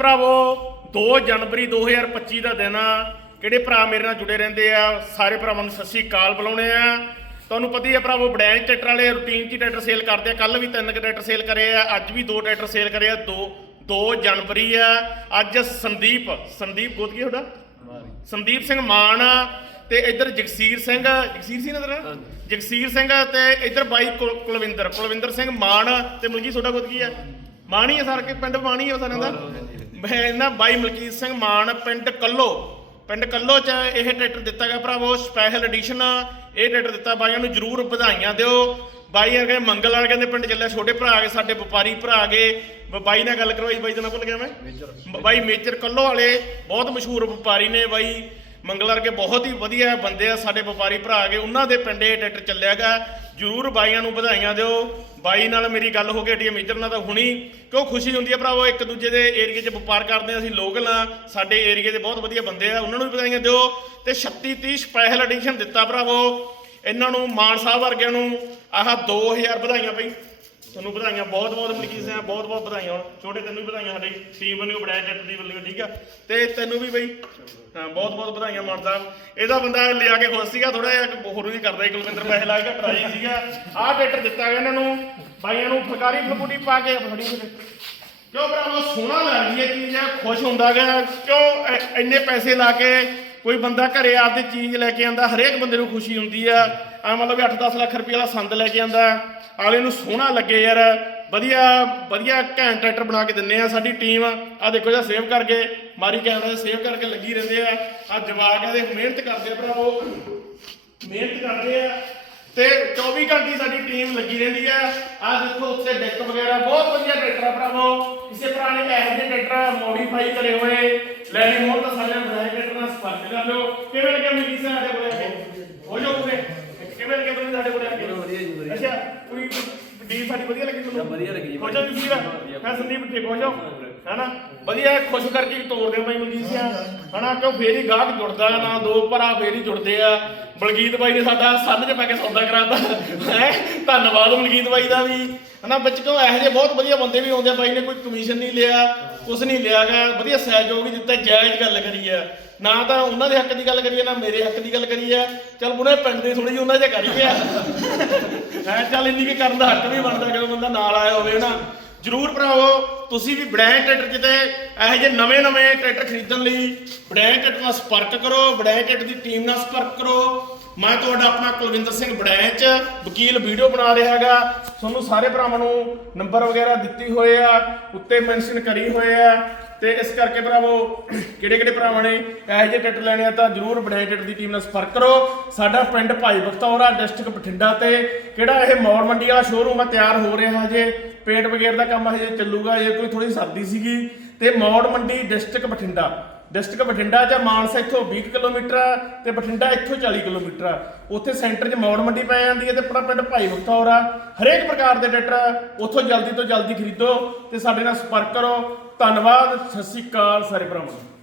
ਭਰਾਵੋ 2 ਜਨਵਰੀ 2025 ਦਾ ਦਿਨ ਆ। ਕਿਹੜੇ ਭਰਾ ਮੇਰੇ ਨਾਲ ਜੁੜੇ ਰਹਿੰਦੇ ਆ? ਸਾਰੇ ਭਰਾਵਾਂ ਨੂੰ ਸਤਿ ਸ਼੍ਰੀ ਅਕਾਲ ਬੁਲਾਉਣੇ ਆ। ਤੁਹਾਨੂੰ ਪਤਾ ਹੀ ਆ ਭਰਾਵੋ ਬੜੈਂਚ ਟਰੈਕਟਰ ਵਾਲੇ ਰੂਟੀਨ 'ਚ ਟਰੈਕਟਰ ਸੇਲ ਕਰਦੇ ਆ। ਕੱਲ ਵੀ ਤਿੰਨ ਕੁ ਟਰੈਕਟਰ ਸੇਲ ਕਰੇ ਆ ਅੱਜ ਵੀ ਦੋ ਟਰੈਕਟਰ ਸੇਲ ਕਰੇ ਆ। 2 2 ਜਨਵਰੀ ਆ। ਅੱਜ ਸੰਦੀਪ ਸੰਦੀਪ ਗੋਤਕੀ ਤੁਹਾਡਾ? ਸੰਦੀਪ ਸਿੰਘ ਮਾਨ ਤੇ ਇੱਧਰ ਜਗਸੀਰ ਸਿੰਘ ਜਗਸੀਰ ਸਿੰਘ ਨਜ਼ਰ ਜਗਸੀਰ ਸਿੰਘ ਤੇ ਇੱਧਰ ਬਾਈ ਕੁਲ- ਕੁਲਵਿੰਦਰ ਕੁਲਵਿੰਦਰ ਸਿੰਘ ਮਾਨ ਤੇ ਮਲਕੀ ਤੁਹਾਡਾ ਗੁੱਤ ਕੀ ਆ? ਮਾਣੀ ਆ ਸਰ ਕੇ ਪਿੰਡ ਮਾਣੀ ਆ ਸਾਰਿਆਂ ਦਾ? ਇਹਨਾਂ ਬਾਈ ਮਲਕੀਤ ਸਿੰਘ ਮਾਨ ਪਿੰਡ ਕੱਲੋ ਪਿੰਡ ਕੱਲੋ ਚ ਇਹ ਟਰੈਕਟਰ ਦਿੱਤਾ ਗਿਆ ਭਰਾਵੋ ਸਪੈਸ਼ਲ ਐਡੀਸ਼ਨ ਇਹ ਟਰੈਕਟਰ ਦਿੱਤਾ ਬਾਈਆਂ ਨੂੰ ਜਰੂਰ ਵਧਾਈਆਂ ਦਿਓ। ਬਾਈ ਅਗੇ ਮੰਗਲ ਵਾਲੇ ਕਹਿੰਦੇ ਪਿੰਡ ਚੱਲਿਆ ਛੋਟੇ ਭਰਾ ਆ ਗਏ ਸਾਡੇ ਵਪਾਰੀ ਭਰਾ ਆ ਗਏ। ਬਾਈ ਨਾਲ ਗੱਲ ਕਰਵਾਈ ਬਾਈ ਦਾ ਨਾਂ ਭੁੱਲ ਗਿਆ ਮੈਂ? ਬਾਈ ਮੇਜਰ ਕੱਲੋ ਵਾਲੇ ਬਹੁਤ ਮਸ਼ਹੂਰ ਵਪਾਰੀ ਨੇ ਬਾਈ। ਮੰਗਲ ਵਰਗੇ ਬਹੁਤ ਹੀ ਵਧੀਆ ਬੰਦੇ ਆ, ਸਾਡੇ ਵਪਾਰੀ ਭਰਾ ਆ ਗਏ ਉਹਨਾਂ ਦੇ ਪਿੰਡੇ ਟਰੈਕਟਰ ਚੱਲਿਆਗਾ ਜਰੂਰ ਬਾਈਆਂ ਨੂੰ ਵਧਾਈਆਂ ਦਿਓ। ਬਾਈ ਨਾਲ ਮੇਰੀ ਗੱਲ ਹੋ ਗਈ ਟੀ ਮੇਜਰ ਨਾਲ ਤਾਂ ਹੁਣੀ। ਕਿਉਂ ਖੁਸ਼ੀ ਹੁੰਦੀ ਹੈ ਭਰਾਵੋ, ਇੱਕ ਦੂਜੇ ਦੇ ਏਰੀਏ 'ਚ ਵਪਾਰ ਕਰਦੇ ਆ, ਅਸੀਂ ਲੋਕਲ ਆ, ਸਾਡੇ ਏਰੀਏ ਦੇ ਬਹੁਤ ਵਧੀਆ ਬੰਦੇ ਆ, ਉਹਨਾਂ ਨੂੰ ਵੀ ਵਧਾਈਆਂ ਦਿਓ। ਤੇ 36 30 ਸਪੈਸ਼ਲ ਐਡੀਸ਼ਨ ਦਿੱਤਾ ਭਰਾਵੋ, ਇਹਨਾਂ ਨੂੰ, ਮਾਨ ਸਾਹਿਬ ਵਰਗਿਆਂ ਨੂੰ, ਆਹ 2000 ਵਧਾਈਆਂ ਪਈ। ਤੁਹਾਨੂੰ ਵਧਾਈਆਂ, ਬਹੁਤ ਬਹੁਤ ਮਲਕੀਤ ਸਿੰਘ ਬਹੁਤ ਬਹੁਤ ਵਧਾਈਆਂ ਹੁਣ। ਛੋਟੇ ਤੈਨੂੰ ਵੀ ਵਧਾਈਆਂ, ਸਾਡੀ ਟੀਮ ਨੂੰ ਬੜਾਇਆ ਜੱਟ ਦੀ ਵੱਲੋਂ, ਠੀਕ ਆ? ਤੇ ਤੈਨੂੰ ਵੀ ਬਈ। ਹਾਂ, ਬਹੁਤ ਬਹੁਤ ਵਧਾਈਆਂ, ਮਾਨ ਸਾਹਿਬ। ਇਹਦਾ ਬੰਦਾ ਲਿਆ ਕੇ ਖੁਸ਼ ਸੀਗਾ ਥੋੜਾ ਜਿਹਾ ਹੋਰ ਵੀ ਕਰਦਾ, ਕੁਲਵਿੰਦਰ ਪੈਸੇ ਲਾ ਕੇ ਘਟਾਈ ਸੀਗਾ। ਆਹ ਟਰੈਕਟਰ ਦਿੱਤਾ ਗਿਆ ਇਹਨਾਂ ਨੂੰ। ਬਾਈਆਂ ਨੂੰ ਫਕਾਰੀ ਫਲਪੂਟੀ ਪਾ ਕੇ ਫੜੀ ਕਿਉਂ ਭਰਾਵਾ, ਸੋਹਣਾ ਲੱਗਦੀ ਹੈ ਚੀਜ਼ ਆ ਖੁਸ਼ ਹੁੰਦਾ ਗਾ। ਕਿਉਂ ਇੰਨੇ ਪੈਸੇ ਲਾ ਕੇ ਕੋਈ ਬੰਦਾ ਘਰੇ ਆਪਦੀ ਚੀਜ਼ ਲੈ ਕੇ ਆਂਦਾ ਹਰੇਕ ਬੰਦੇ ਨੂੰ ਖੁਸ਼ੀ ਹੁੰਦੀ ਆ। ਆ ਮਤਲਬ 8-10 ਲੱਖ ਰੁਪਏ ਵਾਲਾ ਸੰਦ ਲੈ ਕੇ ਆਂਦਾ ਆਲੇ ਨੂੰ ਸੋਹਣਾ ਲੱਗੇ ਯਾਰ। ਵਧੀਆ ਵਧੀਆ ਘੈਂਟ ਟਰੈਕਟਰ ਬਣਾ ਕੇ ਦਿੰਨੇ ਆ ਸਾਡੀ ਟੀਮ। ਆ ਦੇਖੋ ਜੀ ਸੇਵ ਕਰਕੇ, ਮਾਰੀ ਕੈਮਰਾ ਸੇਵ ਕਰਕੇ ਲੱਗੀ ਰਹਿੰਦੇ ਆ। ਆ ਜਵਾਕ ਇਹਦੇ ਮਿਹਨਤ ਕਰਦੇ ਆ ਭਰਾਵੋ। ਮਿਹਨਤ ਕਰਦੇ ਆ। ਤੇ 24 ਘੰਟੇ ਸਾਡੀ ਟੀਮ ਲੱਗੀ ਰਹਿੰਦੀ ਆ। ਆ ਦੇਖੋ, ਉੱਥੇ ਡੈਕ ਵਗੈਰਾ, ਬਹੁਤ ਵਧੀਆ ਟਰੈਕਟਰ ਆ ਭਰਾਵੋ। ਕਿਸੇ ਪੁਰਾਣੇ ਇਹੋ ਜਿਹੇ ਟਰੈਕਟਰ ਮੋਡੀਫਾਈ ਕਰੇ ਹੋਏ। ਲੈਣੇ ਟਰੈਕਟਰ ਨਾਲ ਸੰਪਰਕ ਕਰ ਲਿਓ। ਕਿਵੇਂ ਲੱਗਿਆ ਮਿਲੀ ਸਾਡੇ ਕੋਲੇ ਆ ਕੇ? ਹੋ ਜਾਓ ਪੂਰੇ। ਕਿਵੇਂ ਲੱਗਿਆ ਤੁਸੀਂ ਸਾਡੇ ਕੋਲੇ ਆ ਕੇ? ਵਧੀਆ ਜੀ, ਵਧੀਆ। ਅੱਛਾ ਕੋਈ ਡੀ ਸਾਡੀ ਵਧੀਆ ਲੱਗੀ ਤੁਹਾਨੂੰ? ਵਧੀਆ ਲੱਗੀ ਜੀ, ਹੋ ਜਾਓ ਤੁਸੀਂ ਮੈਂ ਸੰਦੀਪ ਠੀਕ ਹੋ। ਜਾਓ ਹਨਾ? ਵਧੀਆ ਖੁਸ਼ ਕਰਕੇ ਤੋੜਦੇ ਬਾਈ ਮਲਜੀਤ ਸਿੰਘ। ਹਨਾ ਕਿਉਂ ਫੇਰ ਹੀ ਗਾਹਕ ਜੁੜਦਾ ਨਾ ਦੋ ਭਰਾ ਫੇਰ ਹੀ ਜੁੜਦੇ ਆ। ਬਲਗੀਤ ਬਾਈ ਨੇ ਸਾਡਾ ਸੰਨ 'ਚ ਪੈ ਕੇ ਸੌਦਾ ਕਰਾਉਂਦਾ ਹੈ? ਧੰਨਵਾਦ ਬਲਗੀਤ ਬਾਈ ਦਾ ਵੀ। ਹਨਾ, ਵਿੱਚ ਕਿਉਂ ਇਹੋ ਜਿਹੇ ਬਹੁਤ ਵਧੀਆ ਬੰਦੇ ਵੀ ਆਉਂਦੇ ਆ, ਬਾਈ ਨੇ ਕੋਈ ਕਮਿਸ਼ਨ ਨਹੀਂ ਲਿਆ ਕੁਝ ਨਹੀਂ ਲਿਆਗਾ ਵਧੀਆ ਸਹਿਯੋਗ ਵੀ ਦਿੱਤਾ, ਜਾਇਜ਼ ਗੱਲ ਕਰੀ ਆ। ਨਾ ਤਾਂ ਉਹਨਾਂ ਦੇ ਹੱਕ ਦੀ ਗੱਲ ਕਰੀਏ, ਨਾ ਮੇਰੇ ਹੱਕ ਦੀ ਗੱਲ ਕਰੀਏ। ਚੱਲ ਉਹਨੇ ਪਿੰਡ ਦੇ ਥੋੜੀ ਜਿਹੀ ਉਹਨਾਂ ਦੇ ਕਰੀ ਆ। ਹੈ ਚੱਲ ਇੰਨੀ ਕੀ ਕਰਨ ਦਾ ਹੱਕ ਵੀ ਬਣਦਾ, ਜਦੋਂ ਬੰਦਾ ਨਾਲ ਆਇਆ ਹੋਵੇ ਨਾ ਜਰੂਰ ਭਰਾਓ ਤੁਸੀਂ ਵੀ ਬੜੈਂ ਟਰੈਕਟਰ ਕਿਤੇ ਇਹੋ ਜਿਹੇ ਨਵੇਂ ਨਵੇਂ ਟਰੈਕਟਰ ਖਰੀਦਣ ਲਈ ਬੜੈਂ ਟਰੈਕਟਰ ਨਾਲ ਸੰਪਰਕ ਕਰੋ ਬੜੈਂ ਟਰੈਕਟਰ ਦੀ ਟੀਮ ਨਾਲ ਸੰਪਰਕ ਕਰੋ। ਮੈਂ ਤੁਹਾਡਾ ਆਪਣਾ ਕੁਲਵਿੰਦਰ ਸਿੰਘ ਬੜੈਂਚ ਵਕੀਲ ਵੀਡੀਓ ਬਣਾ ਰਿਹਾ ਹੈਗਾ ਤੁਹਾਨੂੰ ਸਾਰੇ ਭਰਾਵਾਂ ਨੂੰ ਨੰਬਰ ਵਗੈਰਾ ਦਿੱਤੀ ਹੋਏ ਆ, ਉੱਤੇ ਮੈਂਸ਼ਨ ਕਰੀ ਹੋਏ ਆ। ਤੇ ਇਸ ਕਰਕੇ ਭਰਾਵੋ ਕਿਹੜੇ ਕਿਹੜੇ ਭਰਾਵਾਂ ਨੇ ਇਹੋ ਜਿਹੇ ਟਿਕਟ ਲੈਣੇ ਆ ਤਾਂ ਜਰੂਰ ਬੜੈਂ ਟਿਕਟ ਦੀ ਟੀਮ ਨਾਲ ਸੰਪਰਕ ਕਰੋ। ਸਾਡਾ ਪਿੰਡ ਭਾਈ ਬਖਤੌਰਾ ਡਿਸਟ੍ਰਿਕਟ ਬਠਿੰਡਾ ਤੇ ਕਿਹੜਾ ਇਹ ਮੌੜ ਮੰਡੀ ਵਾਲਾ ਸ਼ੋਰੂਮ ਆ, ਤਿਆਰ ਹੋ ਰਿਹਾ ਹਜੇ। ਪੇਂਟ ਵਗੈਰ ਦਾ ਕੰਮ ਹਜੇ ਚੱਲੂਗਾ ਜੇ ਕੋਈ ਥੋੜੀ ਸਰਦੀ ਸੀਗੀ। ਤੇ ਮੌੜ ਮੰਡੀ ਡਿਸਟ੍ਰਿਕਟ ਬਠਿੰਡਾ। ਡਿਸਟ੍ਰਿਕਟ ਬਠਿੰਡਾ ਜਾਂ ਮਾਨਸਾ ਇੱਥੋਂ 20 ਕਿਲੋਮੀਟਰ ਆ ਤੇ ਬਠਿੰਡਾ ਇੱਥੋਂ 40 ਕਿਲੋਮੀਟਰ ਆ। ਉੱਥੇ ਸੈਂਟਰ 'ਚ ਮੌੜ ਮੰਡੀ ਪੈ ਜਾਂਦੀ ਹੈ ਤੇ ਆਪਣਾ ਪਿੰਡ ਭਾਈ ਬਖਤੌਰ ਆ। ਹਰੇਕ ਪ੍ਰਕਾਰ ਦੇ ਟਰੈਕਟਰ ਉੱਥੋਂ ਜਲਦੀ ਤੋਂ ਜਲਦੀ ਖਰੀਦੋ ਤੇ ਸਾਡੇ ਨਾਲ ਸੰਪਰਕ ਕਰੋ। ਧੰਨਵਾਦ, ਸਤਿ ਸ਼੍ਰੀ ਅਕਾਲ ਸਾਰੇ ਭਰਾਵਾਂ